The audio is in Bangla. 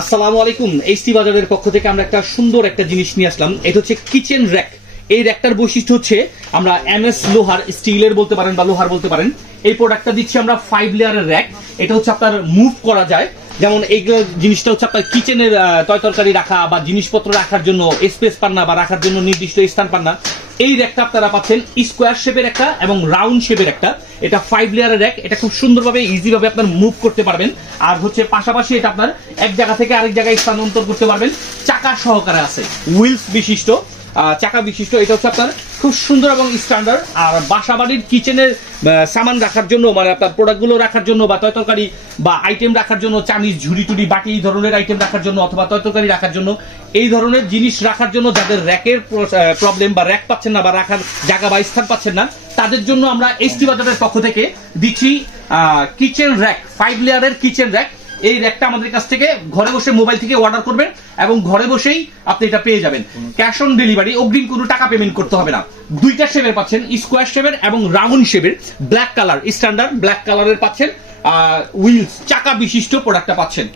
আসসালামু আলাইকুম। এইচটি বাজারের পক্ষ থেকে আমরা একটা সুন্দর একটা জিনিস নিয়ে আসলাম। এটা হচ্ছে কিচেন র্যাক। এই র্যাকটার বৈশিষ্ট্য হচ্ছে আমরা এমএস লোহার, স্টিলের বলতে পারেন বা লোহার বলতে পারেন। এই প্রোডাক্টটা দিচ্ছি আমরা 5 লেয়ারের র্যাক। এটা হচ্ছে আপনার মুভ করা যায়। যেমন এইগুলো জিনিসটা হচ্ছে আপনার কিচেনের তরকারি রাখা বা জিনিসপত্র রাখার জন্য স্পেস পান না বা রাখার জন্য নির্দিষ্ট স্থান পান না, এই র্যাকটা আপনারা পাচ্ছেন স্কোয়ার শেপের একটা এবং রাউন্ড শেপের একটা। এটা 5 লেয়ারের র্যাক। এটা খুব সুন্দরভাবে ইজি ভাবে আপনার মুভ করতে পারবেন। আর হচ্ছে পাশাপাশি এটা আপনার এক জায়গা থেকে আরেক জায়গায় স্থানান্তর করতে পারবেন। চাকা সহকারে আছে, হুইলস বিশিষ্ট, চাকা বিশিষ্ট। এটা হচ্ছে আপনার খুব সুন্দর এবং স্ট্যান্ডার্ড। আর বাসা বাড়ির কিচেনের সামান রাখার জন্য, মানে আপনার প্রোডাক্টগুলো রাখার জন্য বা তরকারি বা আইটেম রাখার জন্য, চামিচ, ঝুড়ি টুড়ি, বাটি, এই ধরনের আইটেম রাখার জন্য অথবা তরকারি রাখার জন্য, এই ধরনের জিনিস রাখার জন্য যাদের র্যাকের প্রবলেম বা র্যাক পাচ্ছেন না বা রাখার জায়গা বা স্থান পাচ্ছেন না, তাদের জন্য আমরা এইচটি বাজারের পক্ষ থেকে দিচ্ছি কিচেন র্যাক, 5 লেয়ারের কিচেন র্যাক। এই র্যাকটা আমাদের কাছ থেকে ঘরে বসে মোবাইল থেকে অর্ডার করবেন এবং ঘরে বসেই আপনি এটা পেয়ে যাবেন। ক্যাশ অন ডেলিভারি, অগ্রিম কোনো টাকা পেমেন্ট করতে হবে না। দুইটা শেপের পাচ্ছেন, স্কোয়ার শেপের এবং রাউন্ড শেপের। ব্ল্যাক কালার, স্ট্যান্ডার্ড ব্ল্যাক কালারের পাচ্ছেন। হুইলস, চাকা বিশিষ্ট প্রোডাক্টটা পাচ্ছেন।